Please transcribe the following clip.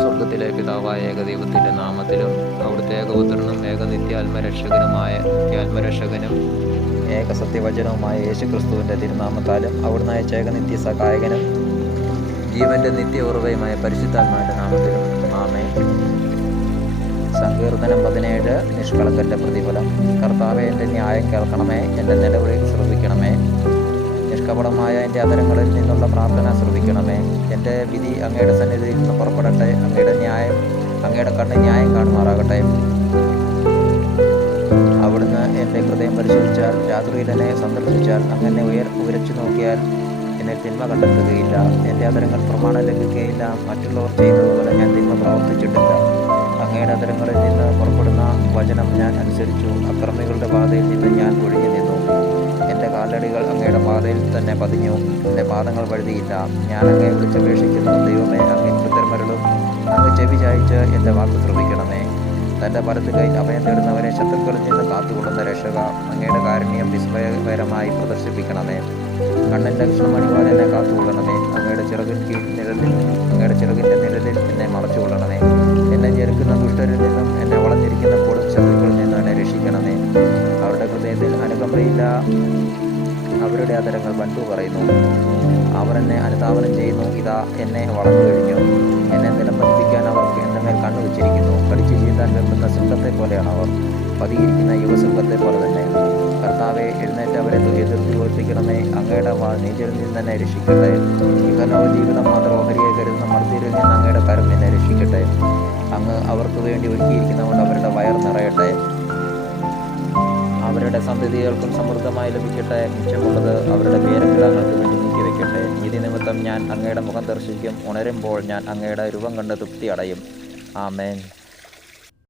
സ്വർഗത്തിലെ പിതാവായ ഏകദൈവത്തിൻ്റെ നാമത്തിലും അവിടുത്തെ ഏകപുത്രനും നിത്യാത്മരക്ഷകനും ഏകസത്യവചനവുമായ യേശുക്രിസ്തുവിൻ്റെ തിരുനാമത്താലും അവിടുന്ന് അയച്ച ഏകനിത്യ സഹായകനും ജീവൻ്റെ നിത്യ ഉറവയുമായ പരിശുദ്ധാത്മാവിൻ്റെ നാമത്തിലും ആമേൻ. സങ്കീർത്തനം 17. നിഷ്കളങ്കൻ്റെ പ്രതിഫലം. കർത്താവെ, എൻ്റെ ന്യായം കേൾക്കണമേ, എൻ്റെ നിലവിളി ശ്രദ്ധിക്കണമേ. നിഷ്കപടമായ എൻ്റെ അധരങ്ങളിൽ നിന്നുള്ള പ്രാർത്ഥന ശ്രദ്ധിക്കണമേ. എൻ്റെ വിധി അങ്ങയുടെ സന്നിധിയിൽ നിന്ന് പുറപ്പെടട്ടെ. അങ്ങയുടെ കണ്ണ് ന്യായം കാണുമാറാകട്ടെ. അവിടുന്ന് എൻ്റെ ഹൃദയം പരിശോധിച്ചാൽ, രാത്രിയിൽ എന്നെ സന്ദർശിച്ചാൽ, അങ്ങനെ ഉരച്ചു നോക്കിയാൽ എന്നെ തിന്മ കണ്ടെത്തുകയില്ല. എൻ്റെ അധരങ്ങൾ പ്രമാണം ലംഘിക്കുകയില്ല. മറ്റുള്ളവർ ചെയ്യുന്നതുപോലെ ഞാൻ തിന്മ പ്രവർത്തിച്ചിട്ടില്ല. അങ്ങയുടെ അധരങ്ങളിൽ നിന്ന് പുറപ്പെടുന്ന വചനം ഞാൻ അനുസരിച്ചു. അക്രമികളുടെ പാതയിൽ നിന്ന് ഞാൻ ഒഴിഞ്ഞു നിന്നു. എൻ്റെ കാലടികൾ അങ്ങയുടെ പാതയിൽ തന്നെ പതിഞ്ഞു. എൻ്റെ പാദങ്ങൾ വഴുതിയില്ല. ഞാൻ അങ്ങയെ വിളിച്ചപേക്ഷിക്കുന്നു. ദൈവമേ, അങ്ങ് എനിക്ക് ഉത്തരമരുളും. അങ്ങ് ചെവി ചായ്ച്ച് എൻ്റെ വാക്ക് ശ്രവിക്കണമേ. തൻ്റെ വലത്ത് കൈ അഭയം തേടുന്നവരെ ശത്രുക്കളിൽ നിന്ന് കാത്തുകൊള്ളുന്ന രക്ഷക, അങ്ങയുടെ കാരുണ്യം വിസ്മയകരമായി പ്രദർശിപ്പിക്കണമേ. കണ്ണിൻ്റെ കൃഷ്ണമണി പോലെ എന്നെ കാത്തുകൊള്ളണമേ. അങ്ങയുടെ ചിറകിൻ്റെ നിഴലിൽ എന്നെ മറച്ചുകൊള്ളണമേ. എന്നെ ഞെരുക്കുന്ന ദുഷ്ടരിൽ നിന്നും എന്നെ വളഞ്ഞിരിക്കുന്ന കൊടും ശത്രുക്കളിൽ നിന്നും എന്നെ രക്ഷിക്കണമേ. അവരുടെ ഹൃദയത്തിൽ അനുകമ്പയില്ല. അവരുടെ അധരങ്ങൾ പണ്ടു പറയുന്നു. അവർ എന്നെ അനുധാവനം ചെയ്യുന്നു. ഇതാ, എന്നെ വളർന്നു കഴിഞ്ഞു. എന്നെ നിലം പതിപ്പിക്കാൻ അവർക്ക് എൻ്റെ മേൽ കണ്ണു വെച്ചിരിക്കുന്നു. കടിച്ചു ചീന്താൻ വെക്കുന്ന സിംഹത്തെ പോലെയാണ് അവർ. പതിയിരിക്കുന്ന യുവസിംഹത്തെ പോലെ തന്നെ. കർത്താവെ, എഴുന്നേറ്റ് അവരെ എതിർത്ത് തോൽപ്പിക്കണമേ. അങ്ങയുടെ നീചരിൽ നിന്ന് തന്നെ രക്ഷിക്കട്ടെ. ഇഹലോക ജീവിതം മാത്രം ഓഹരിയെ കരുതുന്ന മർദ്ദരിൽ നിന്ന് അങ്ങയുടെ കരം എന്നെ രക്ഷിക്കട്ടെ. അങ്ങ് അവർക്ക് വേണ്ടി ഒരുക്കിയിരിക്കുന്നതുകൊണ്ട് അവരുടെ വയർ നിറയട്ടെ. അവരുടെ സന്തതികൾക്കും സമൃദ്ധമായി ലഭിക്കട്ടെ. മിച്ചമുള്ളത് അവരുടെ പേരക്കിടാങ്ങൾക്ക് വേണ്ടി നീക്കിവെക്കട്ടെ. നീതി നിമിത്തം ഞാൻ അങ്ങയുടെ മുഖം ദർശിക്കും. ഉണരുമ്പോൾ ഞാൻ അങ്ങയുടെ രൂപം കണ്ട് തൃപ്തി അടയും. ആമേൻ.